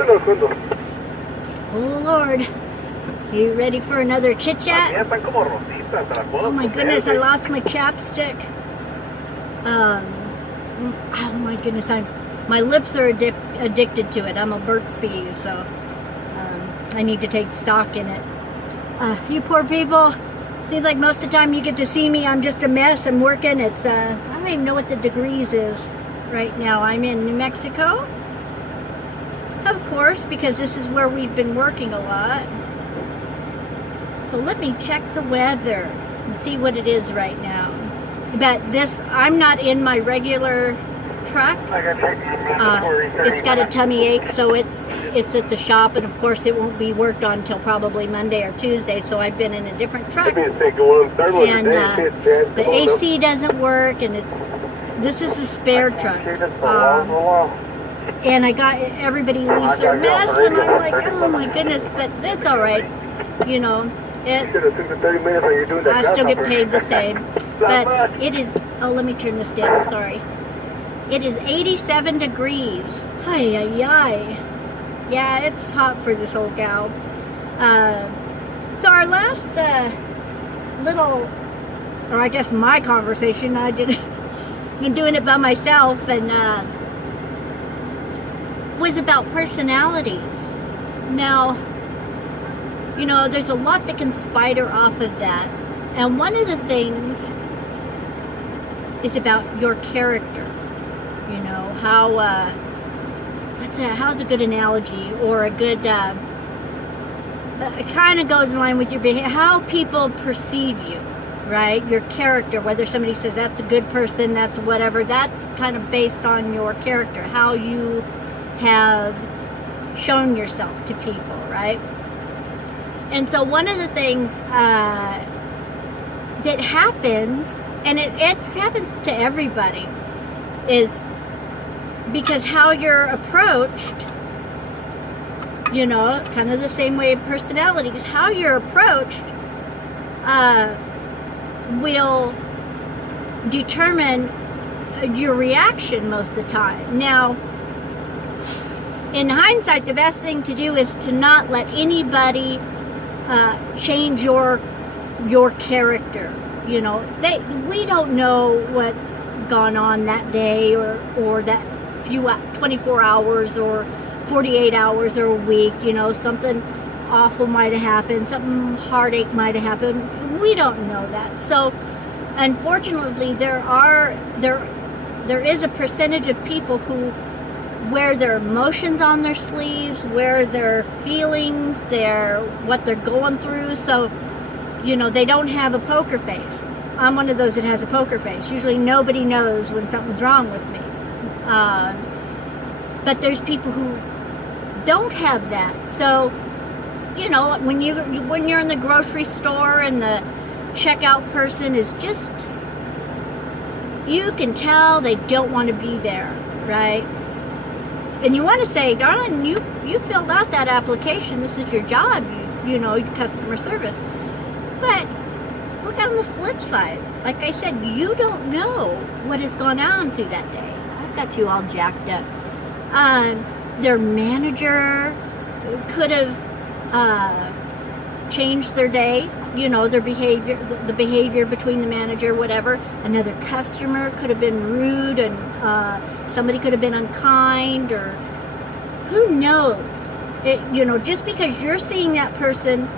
Oh Lord, you ready for another chit chat? Oh my goodness, I lost my chapstick. Oh my goodness, my lips are addicted to it. I'm a Burt's Bees, so I need to take stock in it. You poor people, seems like most of the time you get to see me, I'm just a mess. I'm working. It's I don't even know what the degrees is right now. I'm in New Mexico, of course, because this is where we've been working a lot. So let me check the weather and see what it is right now. But this, I'm not in my regular truck. It's got a tummy ache, so it's at the shop, and of course it won't be worked on until probably Monday or Tuesday, so I've been in a different truck. And the AC doesn't work, and this is a spare truck. And I got, everybody leaves their mess, and I'm like, oh my goodness, but it's all right. You know, I still get paid the same. But it is, oh, let me turn this down, sorry. It is 87 degrees. Ay, ay, ay. Yeah, it's hot for this old gal. So our last little, or I guess my conversation, been doing it by myself, and was about personalities. Now, you know, there's a lot that can spider off of that. And one of the things is about your character. You know, how's a good analogy, or a good, it kind of goes in line with your behavior, how people perceive you, right? Your character, whether somebody says that's a good person, that's whatever, that's kind of based on your character, how you have shown yourself to people, right? And so one of the things that happens, and it happens to everybody, is because how you're approached, you know, kind of the same way of personalities, how you're approached will determine your reaction most of the time. Now, in hindsight, the best thing to do is to not let anybody change your character. You know, we don't know what's gone on that day, or that few 24 hours or 48 hours or a week. You know, something awful might have happened, something heartache might have happened. We don't know that. So unfortunately, there is a percentage of people who wear their emotions on their sleeves, wear their feelings, what they're going through. So, you know, they don't have a poker face. I'm one of those that has a poker face. Usually nobody knows when something's wrong with me. But there's people who don't have that. So, you know, when you're in the grocery store and the checkout person is just, you can tell they don't want to be there, right? And you want to say, darling, you filled out that application. This is your job, you know, customer service. But look on the flip side. Like I said, you don't know what has gone on through that day. I've got you all jacked up. Their manager could have changed their day, you know, their behavior, the behavior between the manager, whatever. Another customer could have been rude, and somebody could have been unkind, or who knows. You know, just because you're seeing that person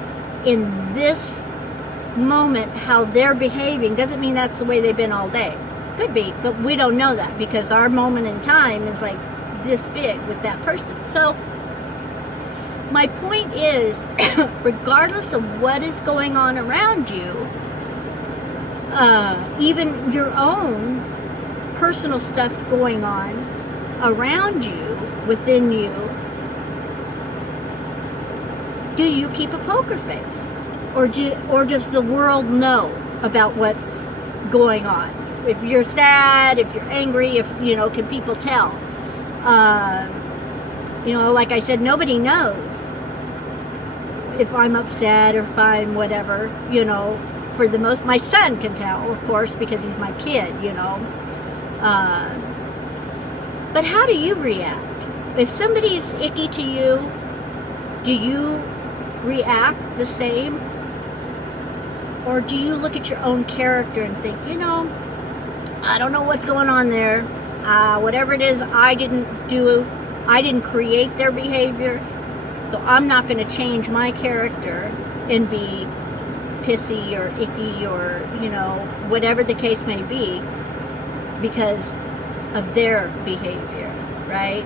in this moment, how they're behaving, doesn't mean that's the way they've been all day. Could be, but we don't know that, because our moment in time is like this big with that person. So my point is, regardless of what is going on around you, even your own personal stuff going on around you, within you, do you keep a poker face? Or does the world know about what's going on? If you're sad, if you're angry, you know, can people tell? You know, like I said, nobody knows if I'm upset or if I'm whatever, you know. For the most, my son can tell, of course, because he's my kid, you know. But how do you react? If somebody's icky to you, do you react the same? Or do you look at your own character and think, you know, I don't know what's going on there. Whatever it is, I didn't do. I didn't create their behavior. So I'm not going to change my character and be pissy or icky or, you know, whatever the case may be because of their behavior, right?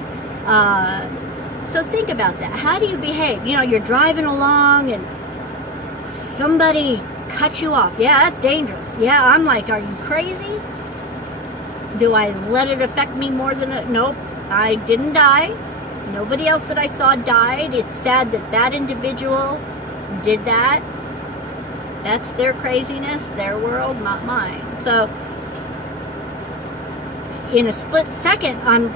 So think about that. How do you behave? You know, you're driving along and somebody cuts you off. Yeah, that's dangerous. Yeah, I'm like, are you crazy? Do I let it affect me more than it? Nope, I didn't die. Nobody else that I saw died. It's sad that that individual did that. That's their craziness, their world, not mine. So in a split second, I'm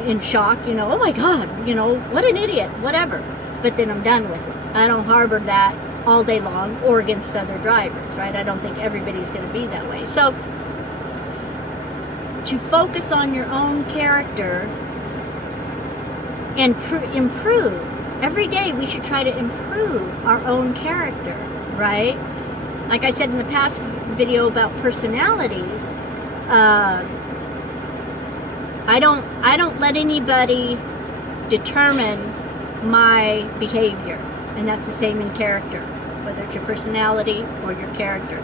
in shock, you know, oh my God, you know, what an idiot, whatever. But then I'm done with it. I don't harbor that all day long or against other drivers, right? I don't think everybody's going to be that way. So to focus on your own character and improve. Every day we should try to improve our own character, right? Like I said in the past video about personalities, I don't let anybody determine my behavior, and that's the same in character, whether it's your personality or your character.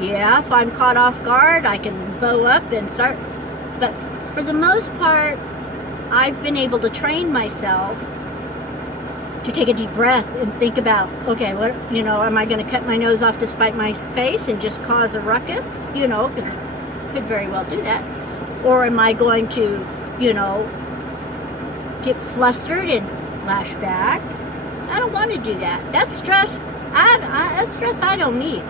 Yeah, if I'm caught off guard, I can bow up and start, but for the most part, I've been able to train myself to take a deep breath and think about, okay, what, you know, am I going to cut my nose off to spite my face and just cause a ruckus? You know, because it could very well do that. Or am I going to, you know, get flustered and lash back? I don't want to do that. That's stress. That's stress I don't need.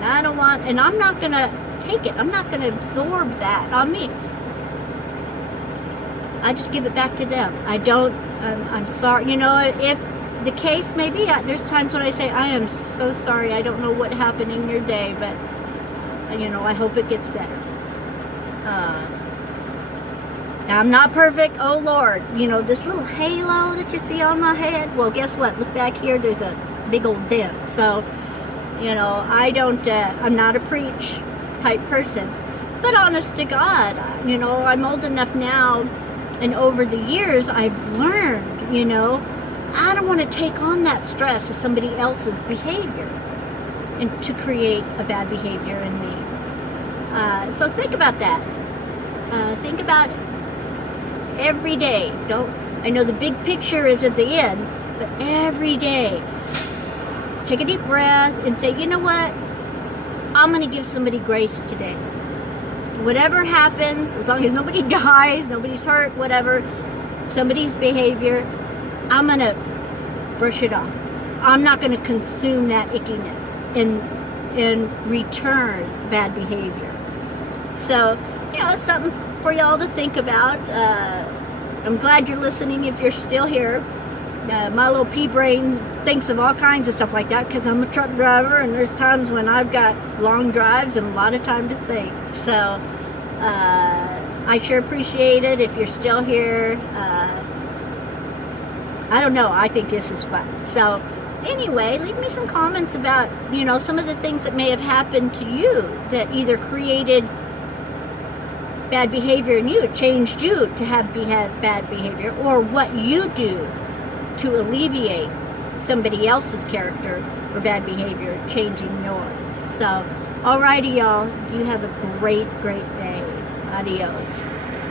I don't want, and I'm not going to take it. I'm not going to absorb that on me. I just give it back to them. I don't, I'm sorry, you know, if the case may be, there's times when I say, I am so sorry, I don't know what happened in your day, but, you know, I hope it gets better. Now, I'm not perfect, oh Lord, you know, this little halo that you see on my head, well, guess what, look back here, there's a big old dent, so, you know, I don't, I'm not a preach type person, but honest to God, you know, I'm old enough now. And over the years, I've learned, you know, I don't want to take on that stress of somebody else's behavior and to create a bad behavior in me. So think about that. Think about every day. I know the big picture is at the end, but every day, take a deep breath and say, you know what? I'm going to give somebody grace today. Whatever happens, as long as nobody dies, nobody's hurt, whatever, somebody's behavior, I'm going to brush it off. I'm not going to consume that ickiness and return bad behavior. So, you know, it's something for y'all to think about. I'm glad you're listening if you're still here. My little pea brain thinks of all kinds of stuff like that because I'm a truck driver and there's times when I've got long drives and a lot of time to think. So I sure appreciate it if you're still here. I don't know. I think this is fun. So anyway, leave me some comments about, you know, some of the things that may have happened to you that either created bad behavior in you, changed you to have bad behavior, or what you do to alleviate somebody else's character or bad behavior, changing yours. So, alrighty, y'all. You have a great, great day. Adios.